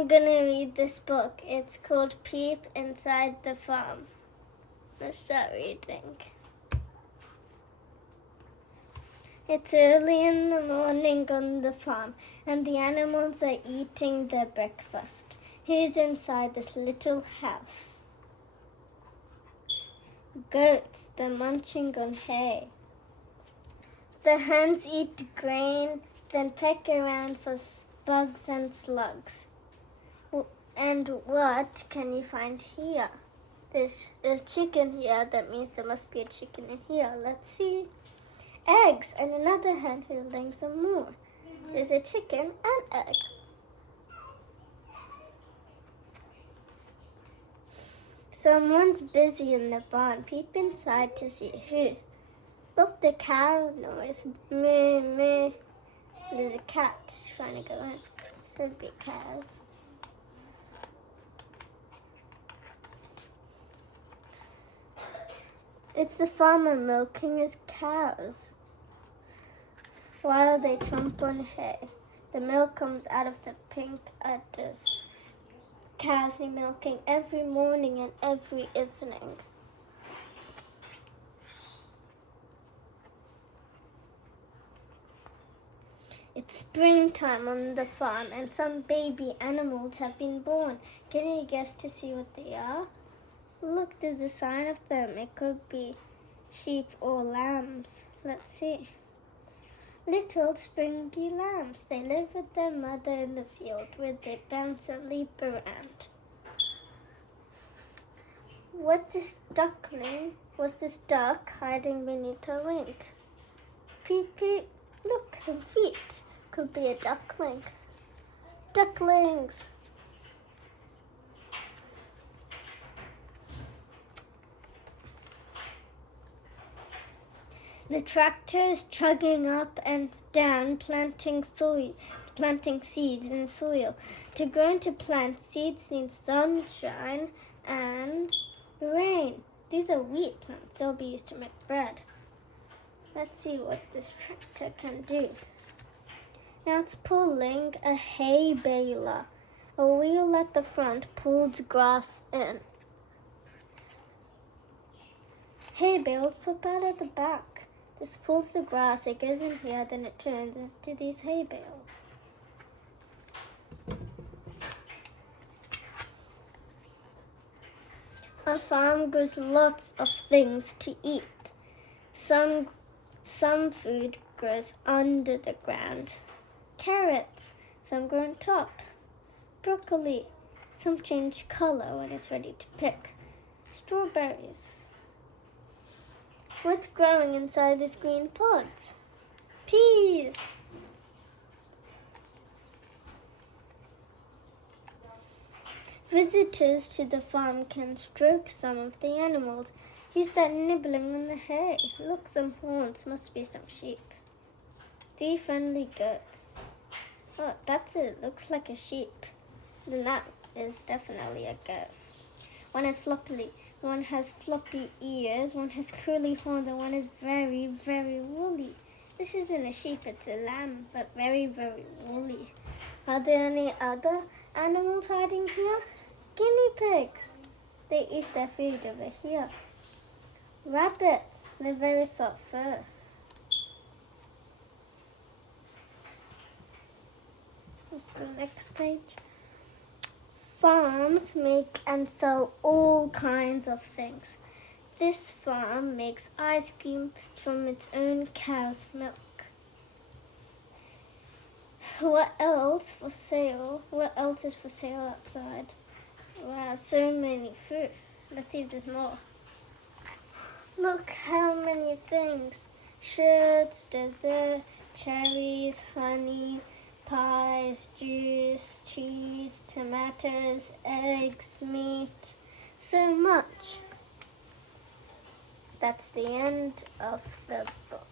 I'm gonna read this book. It's called Peep Inside the Farm. Let's start reading. It's early in the morning on the farm, and the animals are eating their breakfast. Who's inside this little house? Goats, they're munching on hay. The hens eat grain, then peck around for bugs and slugs. And what can you find here? There's a chicken here. That means there must be a chicken in here. Let's see. Eggs and another hen who's laying some more. There's a chicken and egg. Someone's busy in the barn. Peep inside to see who. Look, the cow noise. Moo, moo. There's a cat trying to go in. Could be cows. It's the farmer milking his cows while they chomp on hay. The milk comes out of the pink udders. Cows need milking every morning and every evening. It's springtime on the farm and some baby animals have been born. Can you guess to see what they are? Look, there's a sign of them. It could be sheep or lambs. Let's see. Little springy lambs. They live with their mother in the field where they bounce and leap around. What's this duckling? What's this duck hiding beneath her wing? Peep, peep. Look, some feet. Could be a duckling. Ducklings. The tractor is chugging up and down, planting seeds in soil. To grow into plants, seeds need sunshine and rain. These are wheat plants. They'll be used to make bread. Let's see what this tractor can do. Now it's pulling a hay baler. A wheel at the front pulls grass in. Hay bales pop out at the back. This pulls the grass, it goes in here, then it turns into these hay bales. A farm grows lots of things to eat. Some food grows under the ground. Carrots, some grow on top. Broccoli, some change color when it's ready to pick. Strawberries. What's growing inside these green pods? Peas. Visitors to the farm can stroke some of the animals. Who's that nibbling on the hay? Look, some horns. Must be some sheep. 3 friendly goats. Oh, that's it. Looks like a sheep. Then that is definitely a goat. One has floppy ears, one has curly horns, and one is very, very woolly. This isn't a sheep, it's a lamb, but very, very woolly. Are there any other animals hiding here? Guinea pigs. They eat their food over here. Rabbits. They're very soft fur. Let's go next page. Farms make and sell all kinds of things. This farm makes ice cream from its own cow's milk. What else for sale? What else is for sale outside? Wow, so many fruit. Let's see if there's more. Look how many things. Shirts, dessert, cherries, honey, pies, juice, cheese, tomatoes, eggs, meat, so much. That's the end of the book.